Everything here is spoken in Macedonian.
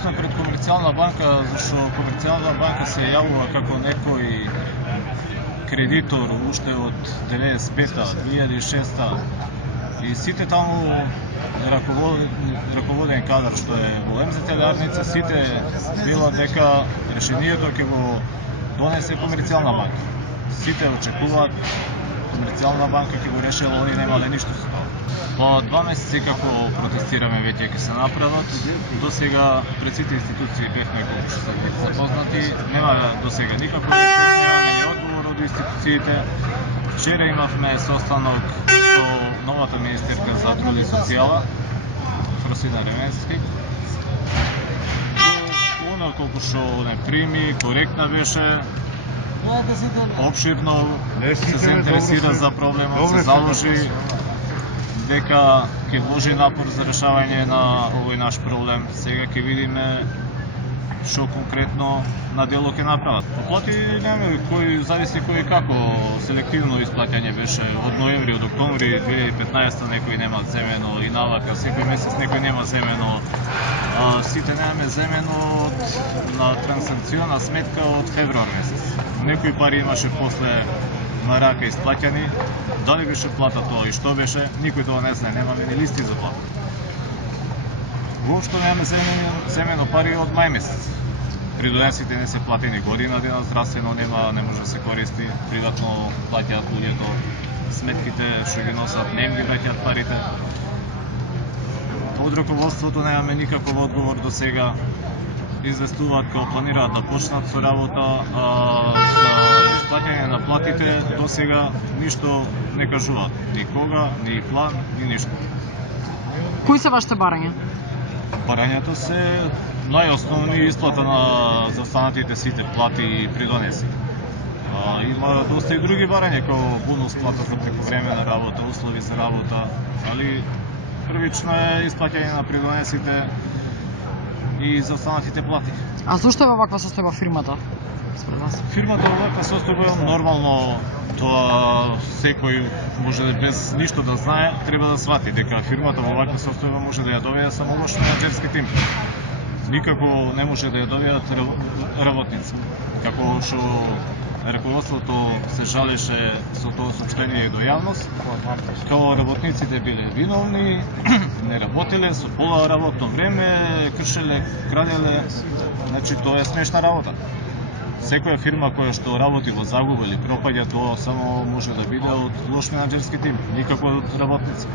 сме пред Комерцијална банка, зашто Комерцијална банка се јавува како некој кредитор уште од 95-та, 2006-та и сите таму раководен кадар што е во МЗТ Ларница, сите било дека решението ќе го донесе Комерцијална банка. Сите очекуваат Комерцијална банка ќе го решила, они немале ништо со тоа. По 2 месеци како протестираме веќе ќе се направат. До сега пред сите институции бевме колку што се запознати, нема до сега никаков рецепт, немаме ни одговор од институциите. Вчера имавме состанок со новата министерка за труд и социјала, Фросина Ременски. Она колку што не прими, коректна беше, опширно се заинтересира за проблемот, се заложи дека ќе вложи напор за решавање на овој наш проблем. Сега ќе видиме што конкретно на дело ќе направат. По плати немаме, кој зависи кој како селективно исплаќање беше од ноември, од октомври 2015 некој нема земено и навака, секој месец некој нема земено. Сите немаме земено на трансакциона сметка од февруар месец. Некои пари имаше после на рака исплаќани. Дали беше плата тоа и што беше, никој тоа не знае, немаме ни листи за плата. Воопшто немаме земено пари од мај месец. Придонесите не се платени година дена, здравствено не може да се користи, приватно плаќаат луѓето сметките што ги носат, не им ги враќаат парите. Од раководството немаме никаков одговор до сега. Известуваат како планираат да почнат со работа, за исплаќање на платите до сега ништо не кажуваат. Ни кога, ни план, ни ништо. Кои се вашите барања? Барањето се најосновни исплата на заостанатите сите плати и придонеси. Има доста и други барања, како бонус плата за прековременна работа, услови за работа, али првично е исплаќање на придонесите и заостанатите плати. А зошто е во ваква состојба фирмата? Според вас? Фирмата во ваква состојба нормално, тоа секој може да без ништо да знае, треба да свати дека фирмата во ваква состојба може да ја доведе само лош менаџерски тим. Никако не може да ја доведат работници. Како што раководството се жалеше со тоа соопштение до јавност, како работниците биле виновни, не работеле со пола работно време, кршеле, краделе, значи тоа е смешна работа. Секоја фирма која што работи во загуба или пропаѓа, тоа само може да биде од лош менаџерски тим, никако од работници.